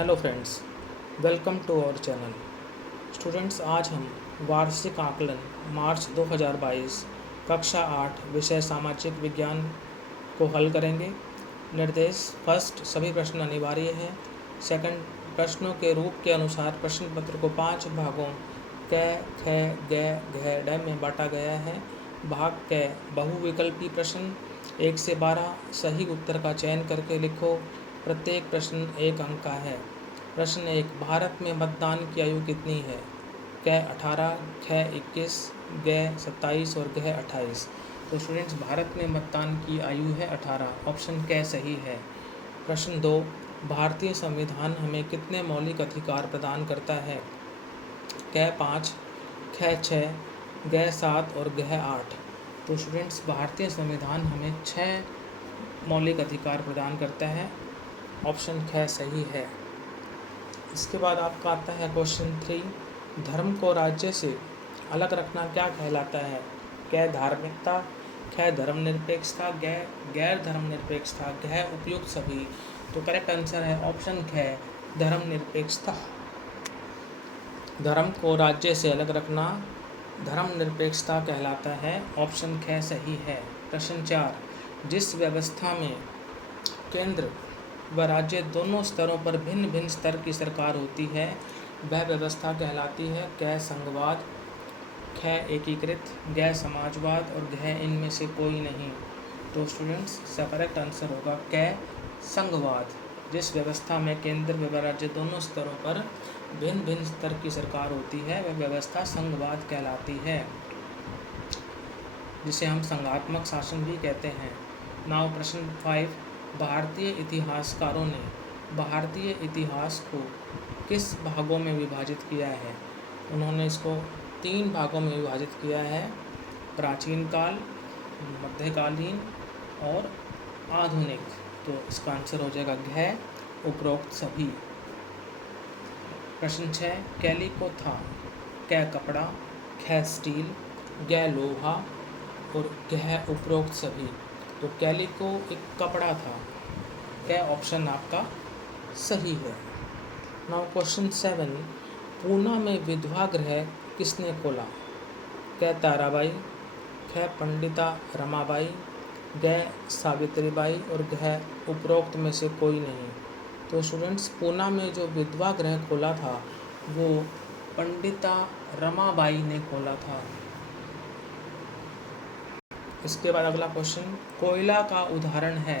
Hello friends, welcome to our channel. Students, आज हम वार्षिक आकलन मार्च 2022 कक्षा 8 विषय सामाजिक विज्ञान को हल करेंगे। निर्देश: फर्स्ट, सभी प्रश्न अनिवार्य हैं। सेकंड, प्रश्नों के रूप के अनुसार प्रश्न पत्र को 5 भागों क, ख, ग, घ, ड में बांटा गया है। भाग क, बहुविकल्पी प्रश्न 1 से 12 सही उत्तर का चयन करके लिखो। प्रत्येक प्रश्न 1 अंक का है। प्रश्न 1, भारत में मतदान की आयु कितनी है? क 18, ख 21, ग 27 और घ 28। तो स्टूडेंट्स, भारत में मतदान की आयु है 18, ऑप्शन क सही है। प्रश्न 2, भारतीय संविधान हमें कितने मौलिक अधिकार प्रदान करता है? क 5, ख 6, ग 7 और घ 8। तो स्टूडेंट्स, भारतीय संविधान हमें 6 मौलिक अधिकार प्रदान करता है, ऑप्शन ख सही है। इसके बाद आपका आता है क्वेश्चन 3, धर्म को राज्य से अलग रखना क्या कहलाता है? क धार्मिकता, ख धर्मनिरपेक्षता, ग गैर धर्मनिरपेक्षता, घ उपयुक्त सभी। तो करेक्ट आंसर है ऑप्शन ख धर्मनिरपेक्षता। धर्म को राज्य से अलग रखना धर्मनिरपेक्षता कहलाता है, ऑप्शन ख सही है। प्रश्न 4, जिस व्यवस्था में केंद्र व राज्य दोनों स्तरों पर भिन्न भिन्न स्तर की सरकार होती है, वह व्यवस्था कहलाती है? क संघवाद, ख एकीकृत, ग समाजवाद और घ इनमें से कोई नहीं। तो स्टूडेंट्स, इसका करेक्ट आंसर होगा क संघवाद। जिस व्यवस्था में केंद्र व राज्य दोनों स्तरों पर भिन्न भिन्न स्तर की सरकार होती है, वह व्यवस्था संघवाद कहलाती है, जिसे हम संघात्मक शासन भी कहते हैं। नाउ प्रश्न 5, भारतीय इतिहासकारों ने भारतीय इतिहास को किस भागों में विभाजित किया है? उन्होंने इसको 3 भागों में विभाजित किया है, प्राचीन काल, मध्यकालीन और आधुनिक। तो इसका आंसर हो जाएगा घ उपरोक्त सभी। प्रश्न 6, कैलिको था? क कपड़ा, ख स्टील, ग लोहा और घ उपरोक्त सभी। तो कैलिको एक कपड़ा था, क्या ऑप्शन आपका सही है। नाउ क्वेश्चन 7, पूना में विधवा गृह किसने खोला? क ताराबाई, ख पंडिता रमाबाई, ग सावित्रीबाई और घ उपरोक्त में से कोई नहीं। तो स्टूडेंट्स, पूना में जो विधवा गृह खोला था वो पंडिता रमाबाई ने खोला था। इसके बाद अगला क्वेश्चन, कोयला का उदाहरण है?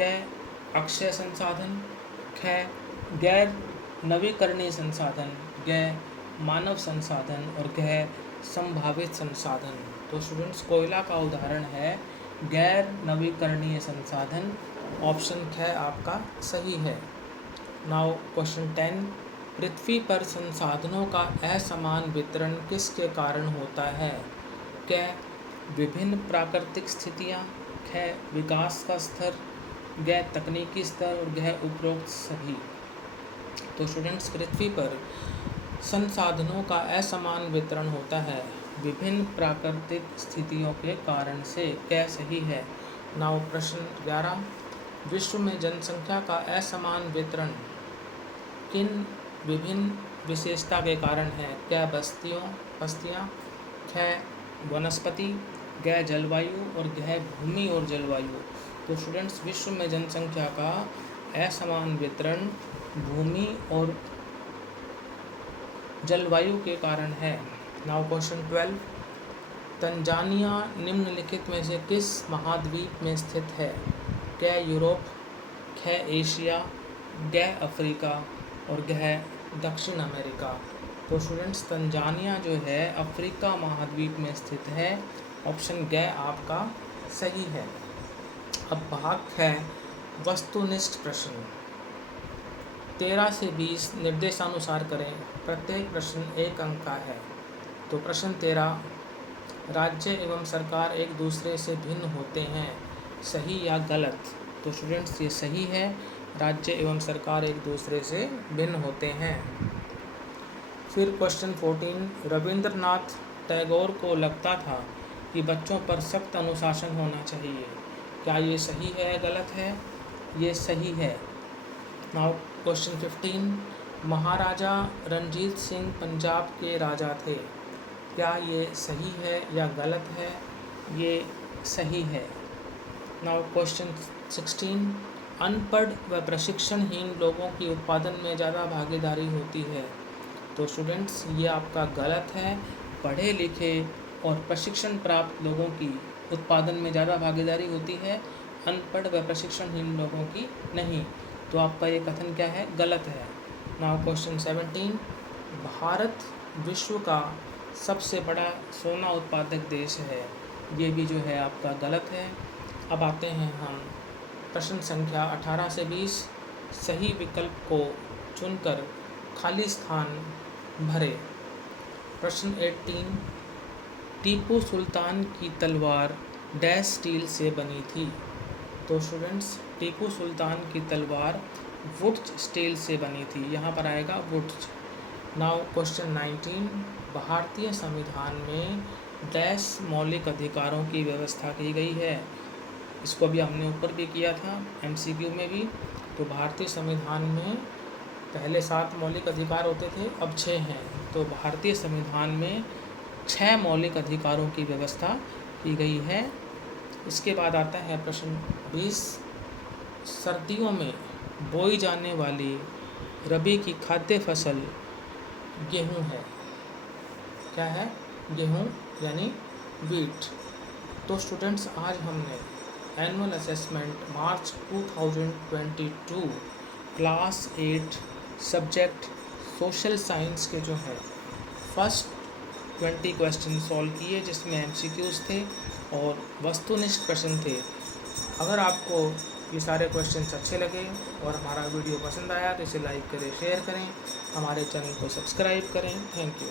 क अक्षय संसाधन, ख गैर नवीकरणीय संसाधन, ग मानव संसाधन और घ संभावित संसाधन। तो स्टूडेंट्स, कोयला का उदाहरण है गैर नवीकरणीय संसाधन, ऑप्शन ख आपका सही है। नाउ क्वेश्चन 10, पृथ्वी पर संसाधनों का असमान वितरण किसके कारण होता है? क विभिन्न प्राकृतिक स्थितियाँ, ख विकास का स्तर, ग तकनीकी स्तर और घ उपरोक्त सभी। तो स्टूडेंट्स, पृथ्वी पर संसाधनों का असमान वितरण होता है विभिन्न प्राकृतिक स्थितियों के कारण से, क सही है। नाउ प्रश्न 11, विश्व में जनसंख्या का असमान वितरण किन विभिन्न विशेषता के कारण है? क बस्तियाँ, ख वनस्पति, ग जलवायु और घ भूमि और जलवायु। तो स्टूडेंट्स, विश्व में जनसंख्या का असमान वितरण भूमि और जलवायु के कारण है। नाउ क्वेश्चन 12, तंजानिया निम्नलिखित में से किस महाद्वीप में स्थित है? क यूरोप, ख एशिया, ग अफ्रीका और घ दक्षिण अमेरिका। तो स्टूडेंट्स, तंजानिया जो है अफ्रीका महाद्वीप में स्थित है, ऑप्शन ग आपका सही है। अब भाग है वस्तुनिष्ठ प्रश्न 13 से 20 निर्देशानुसार करें। प्रत्येक प्रश्न 1 अंक का है। तो प्रश्न 13, राज्य एवं सरकार एक दूसरे से भिन्न होते हैं, सही या गलत? तो स्टूडेंट्स, ये सही है, राज्य एवं सरकार एक दूसरे से भिन्न होते हैं। फिर क्वेश्चन 14, रविंद्रनाथ टैगोर को लगता था कि बच्चों पर सख्त अनुशासन होना चाहिए, क्या ये सही है या गलत है? ये सही है। नाउ क्वेश्चन 15, महाराजा रणजीत सिंह पंजाब के राजा थे। क्या ये सही है या गलत है? ये सही है। नाउ क्वेश्चन 16, अनपढ़ व प्रशिक्षणहीन लोगों की उत्पादन में ज़्यादा भागीदारी होती है। तो स्टूडेंट्स ये आपका गलत है। पढ़े लिखे और प्रशिक्षण प्राप्त लोगों की उत्पादन में ज़्यादा भागीदारी होती है, अनपढ़ व प्रशिक्षणहीन लोगों की नहीं। तो आपका ये कथन क्या है? गलत है। नाउ क्वेश्चन 17, भारत विश्व का सबसे बड़ा सोना उत्पादक देश है। ये भी जो है आपका गलत है। अब आते हैं हम प्रश्न संख्या 18 से 20। सही विकल्प को चुनकर खाली स्थान भरें। प्रश्न 18, टीपू सुल्तान की तलवार डैश स्टील से बनी थी। तो स्टूडेंट्स टीपू सुल्तान की तलवार वुड्स स्टील से बनी थी। यहाँ पर आएगा वुड्स। नाउ क्वेश्चन 19, भारतीय संविधान में डैश मौलिक अधिकारों की व्यवस्था की गई है। इसको भी हमने ऊपर भी किया था MCQ में भी। तो भारतीय संविधान में पहले 7 मौलिक अधिकार होते थे, अब 6 हैं। तो भारतीय संविधान में 6 मौलिक अधिकारों की व्यवस्था की गई है। इसके बाद आता है प्रश्न 20, सर्दियों में बोई जाने वाली रबी की खाद्य फसल गेहूं है। क्या है? गेहूं यानी वीट। तो स्टूडेंट्स आज हमने एनुअल असेसमेंट मार्च 2022 क्लास 8 सब्जेक्ट सोशल साइंस के जो है फर्स्ट 20 क्वेश्चन सॉल्व किए, जिसमें MCQs थे और वस्तुनिष्ठ प्रश्न थे। अगर आपको ये सारे क्वेश्चंस अच्छे लगे और हमारा वीडियो पसंद आया तो इसे लाइक करें, शेयर करें, हमारे चैनल को सब्सक्राइब करें। Thank you.